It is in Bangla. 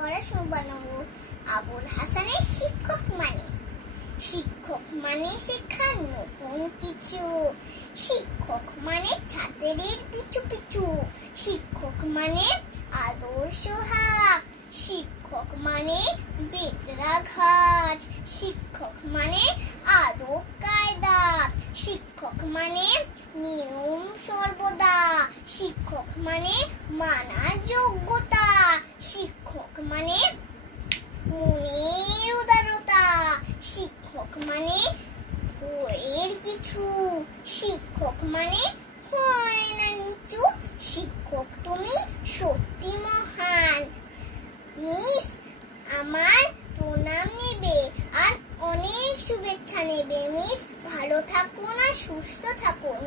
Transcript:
পড়াশোনা বানাবো আবুল হাসানের শিক্ষক মানে শেখার নতুন কিছু। শিক্ষক মানে ছাত্রের পিছু পিছু। শিক্ষক মানে আদর্শ হাত। শিক্ষক মানে বেত্রাঘাত। শিক্ষক মানে আদব কায়দা। শিক্ষক মানে নিয়ম সর্বদা। শিক্ষক মানে মানার যোগ্যতা। শিক্ষক মানে মনের উদারতা। শিক্ষক মানে বইয়ের কিছু। শিক্ষক মানে হয় না নিচু। শিক্ষক তুমি সত্যি মহান। মিস আমার প্রণাম নেবে আর অনেক শুভেচ্ছা নেবে। মিস ভালো থাকুন আর সুস্থ থাকুন।